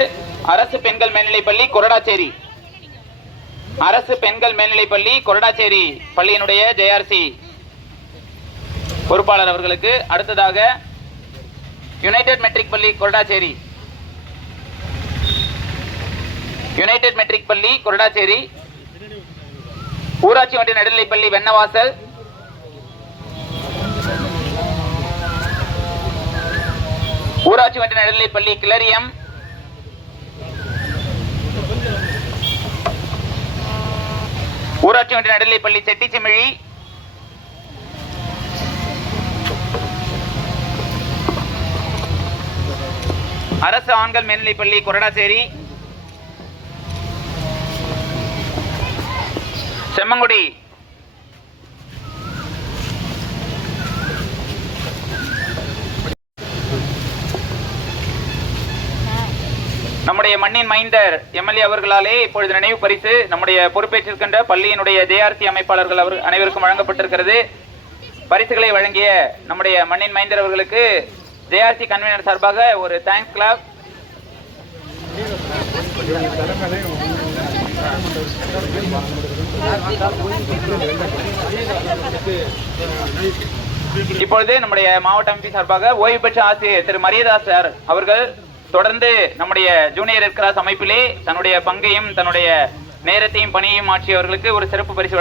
அரசு பெண்கள் மேல்நிலைப்பள்ளி கொரடாச்சேரி, அரசு பெண்கள் மேல்நிலைப்பள்ளி கொரடாச்சேரி பள்ளியினுடைய ஜேஆர்சி பொறுப்பாளர் அவர்களுக்கு. அடுத்ததாக யுனைடெட் மெட்ரிக் பள்ளி கொரடாச்சேரி, யுனைடெட் மெட்ரிக் பள்ளி கொரடாச்சேரி, ஊராட்சி ஒன்றிய நடுநிலைப்பள்ளி வெண்ணவாசல், ஊராட்சி ஒன்றிய நடுநிலைப்பள்ளி கிளரியம், ஊராட்சி ஒன்றிய நடுநிலைப்பள்ளி செட்டிச்சிமிழி, அரசு ஆண்கள் மேல்நிலைப்பள்ளி கொரடாச்சேரி, செம்மங்குடி, நம்முடைய மண்ணின் மைந்தர் எம்எல்ஏ அவர்களாலே இப்பொழுது நினைவு பரிசு நம்முடைய பொறுப்பேற்றிருக்கின்ற பள்ளியினுடைய ஜேஆர்சி அமைப்பாளர்கள் அனைவருக்கும் வழங்கப்பட்டிருக்கிறது. பரிசுகளை வழங்கிய நம்முடைய மண்ணின் மைந்தர் அவர்களுக்கு ஜேஆர்சி கன்வீனர் சார்பாக ஒரு தேங்க்ஸ் கிளாப். இப்பொழுது நம்முடைய மாவட்ட அமைப்பு சார்பாக ஓய்வு பெற்ற ஆசிரியர் திரு மரியதாஸ் சார் அவர்கள் தொடர்ந்து நம்முடைய ஜூனியர் ரெட் கிராஸ் அமைப்பிலே தன்னுடைய பங்கையும் தன்னுடைய நேரத்தையும் பணியையும் ஆற்றியவர்களுக்கு ஒரு சிறப்பு பரிசு